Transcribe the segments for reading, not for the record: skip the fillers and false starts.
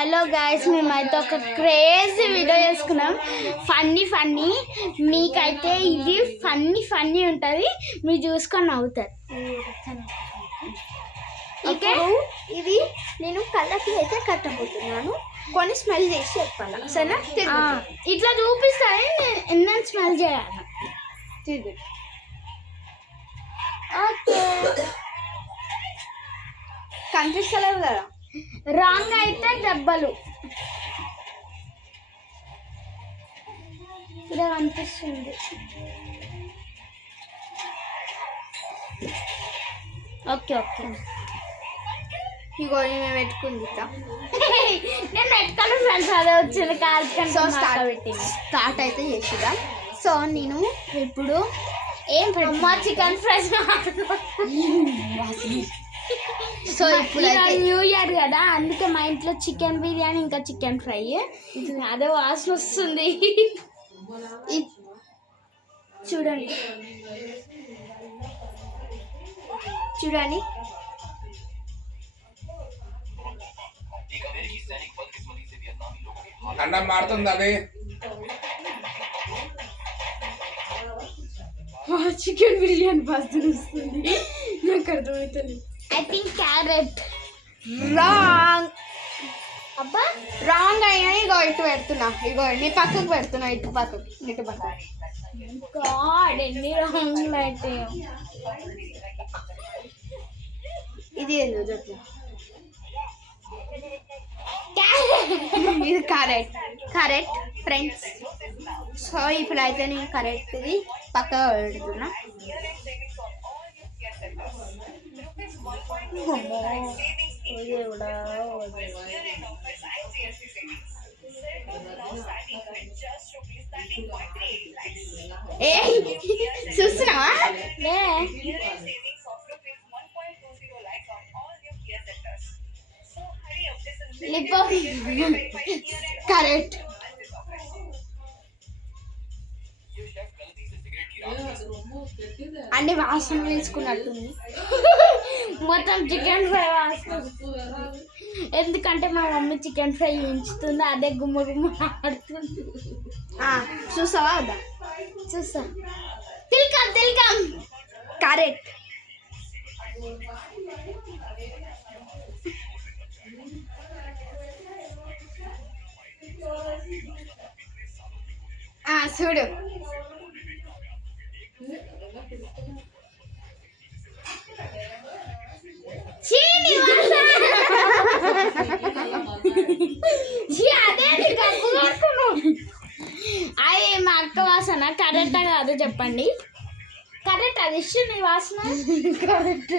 Hello guys, మేమైతే ఒక crazy video చేసుకున్నాం. ఫన్నీ మీకైతే ఇది ఫన్నీ ఉంటుంది, మీరు చూసుకొని నవ్వుతారు. ఓకే, ఇది నేను కళ్ళకి అయితే కట్టబోతున్నాను. కొన్ని స్మెల్ చేసి చెప్పాలి సరేనా? ఇట్లా చూపిస్తాయి నేను స్మెల్ చేయాలి. తిరుగు. ఓకే, కనిపిస్తలేవు కదా. రాంగ్ అయితే దెబ్బలు. ఇలా అనిపిస్తుంది. ఓకే ఓకే, ఇగో మేము పెట్టుకుంది. నేను పెట్టుకోను ఫ్రెండ్స్, అదే వచ్చింది కార్యక్రమం. సో స్టార్ట్ అయితే చేసిద్దాం. సో నేను ఇప్పుడు చికెన్ ఫ్రై. సో ఇప్పుడు న్యూ ఇయర్ కదా, అందుకే మా ఇంట్లో చికెన్ బిర్యానీ ఇంకా చికెన్ ఫ్రై. అదే వాసన వస్తుంది. చూడండి చూడండి, అన్నం మారుతుంది. అది చికెన్ బిర్యానీ వాసన వస్తుంది. నాకు అర్థమవుతుంది. I think carrot. రాంగ్. అబ్బా రాంగ్ అయినా ఇగో ఇటు పెడుతున్నా. ఇగో నీ పక్కకు పెడుతున్నా, ఇటు పక్కకు. గాడ్, ఎన్ని రాంగ్ అయితే. ఇది ఏందో చెప్పు. ఇది కరెక్ట్ ఫ్రెండ్స్. సో ఇప్పుడు అయితే నేను కరెక్ట్ ఇది పక్కగా పెడుతున్నా. ఏ చూస్తున్నావా? కరెక్ట్. అన్ని వాసన తీసుకున్నట్టుంది. మొత్తం చికెన్ ఫ్రై వాసన. ఎందుకంటే మా మమ్మీ చికెన్ ఫ్రై ఉంచుతుంది, అదే గుమ్మ ఆడుతుంది. చూసావా? వద్దా? చూస్తా. తిల్కం కరెక్ట్. చూడు, అదే మా అక్క వాసన. కరెక్టా కాదు చెప్పండి. కరెక్ట్, అది ఇష్టం ఈ వాసన. కరెక్ట్.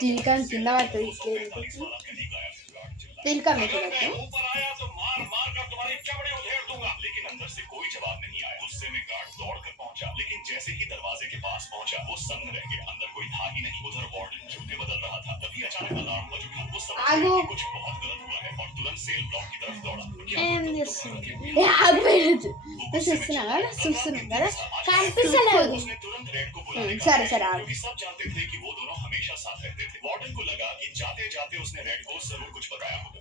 తిల్కం కింద పడుతుంది. తిల్కం से कोई जवाब नहीं आया। गुस्से में गार्ड दौड़कर पहुंचा, लेकिन जैसे ही दरवाजे के पास पहुंचा वो सन्न रह गया। अंदर कोई था ही नहीं। उधर वार्डन जूते बदल रहा था। तभी अचानक अलार्म बज उठा। वो समझ गया कि कुछ बहुत गलत हुआ है और तुरंत सेल ब्लॉक की तरफ दौड़ा। उसने तुरंत रेड को बुलाने का क्योंकि सब जानते थे कि वो दोनों हमेशा साथ रहते थे। वार्डन को लगा कि जाते जाते उसने रेड को जरूर कुछ बताया होगा।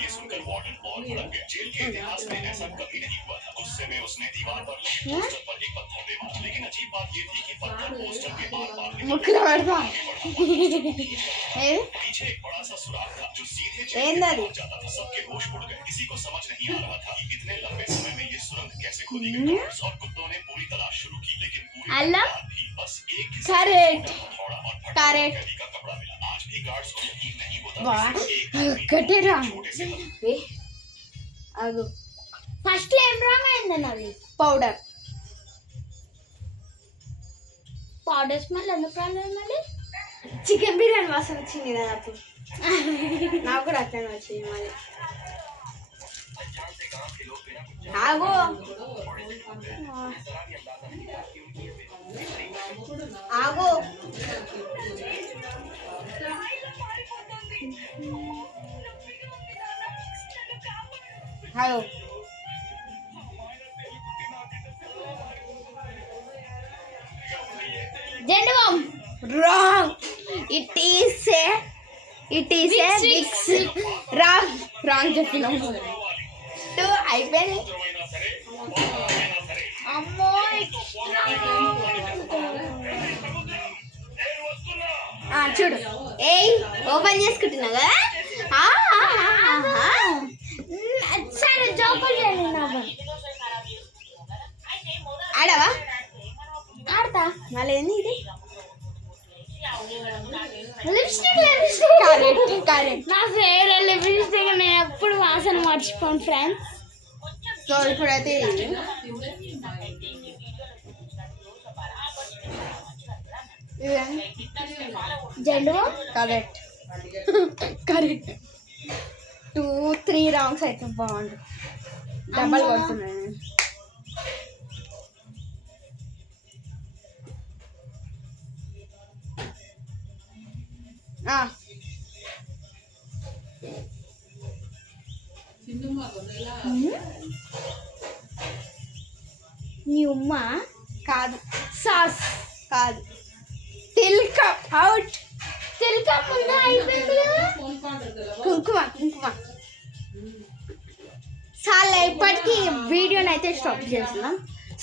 ये सुनकर वार्डन और भड़क गया। जेल के इतिहास में ऐसा कभी नहीं हुआ था। गुस्से में उसने दीवार पर पोस्टर पर एक पत्थर दे मारा। लेकिन अजीब बात ये थी कि पत्थर पोस्टर के आर-पार पीछे एक बड़ा सा सुराख था जो सीधे जेल में जाता था। सबके होश उड़ गए। किसी को समझ नहीं आ रहा था कि इतने लंबे समय में ये सुरंग कैसे खोदी गई। गार्ड्स और कुत्तों ने पूरी तलाश शुरू की, लेकिन पूरी भी बस एक का कपड़ा मिला। आज भी गार्ड्स को यकीन नहीं होता। ఫస్ట్ ఏం రాంగ్ అయిందని అది పౌడర్ స్మెల్ ఎందుకు రాలేదు? మళ్ళీ చికెన్ బిర్యానీ వాసన వచ్చింది కదా అప్పుడు. నాకు కూడా అట్లనే వచ్చింది. మళ్ళీ ఆగో ఆగో ఆగో. Jendavum. Wrong. It is a it is a విక్స్. రాంగ్ చెప్పినాం. 2 అయిపోయింది. అమ్మో చూడు ఏయ్ ఓపెన్ చేసుకుంటున్నా కదా. సరే జోకులు చేయండి నాకు ఆడవా? ఆడతా. మళ్ళీ ఏంది ఇది? Lipstick correct. నా ఫేవరెట్ లిప్స్టిక్. నేను ఎప్పుడు వాసన మర్చిపోను ఫ్రెండ్స్. సో ఇప్పుడైతే జెండు కరెక్ట్. 2-3 రౌండ్స్ అయితే బాగుండు. డబ్బల్ కొడుతున్నాను. నీ ఉమ్మ కాదు సాస్ కాదు. తిల్క అవుట్. తెలుక ముందు అయిపోయింది కదా. కుంకుమ చాలా ఇప్పటికీ వీడియోని అయితే స్టాప్ చేస్తున్నాం.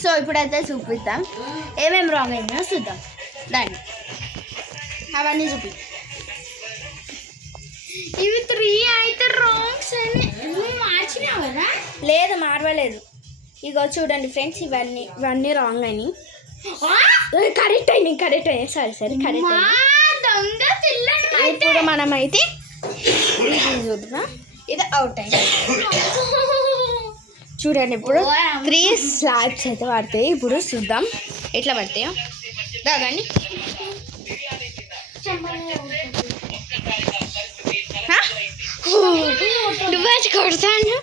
సో ఇప్పుడైతే చూపిద్దాం ఏమేమి రాంగ్ అయిందో చూద్దాం. దాన్ని అవన్నీ చూపి. ఇవి 3 అయితే రాంగ్స్ అని నువ్వు మార్చినావు కదా. లేదు మార్వలేదు. ఇగో చూడండి ఫ్రెండ్స్, ఇవన్నీ రాంగ్ అని. కరెక్ట్ అయినాయి. సరే కరెక్ట్ మా దొంగ పిల్లని ఇప్పుడు మనమైతే ఇది చూద్దాం. ఇది అవుట్ అయింది. చూడండి ఇప్పుడు 3 స్లాబ్స్ అయితే పడతాయి. ఇప్పుడు చూద్దాం ఎట్లా పడతాయో. దాగాని నువ్వే కొడతాను.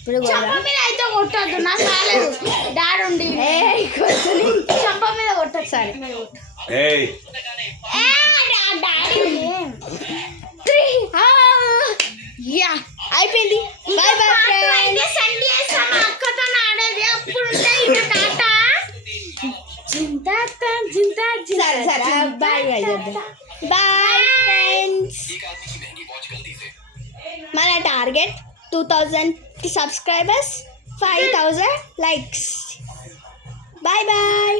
ఇప్పుడు చంప మీద అయితే కొట్టద్దు. నా కాలేదు డాడీ ఉండి చంప మీద కొట్టదు. సరే యా అయిపోయింది. Bye bye friends. అక్కతో ఆడేది అప్పుడు సరే బాయ్ బాయ్ ఫ్రెండ్స్. మన target 2000 subscribers, 5000 likes. Bye bye.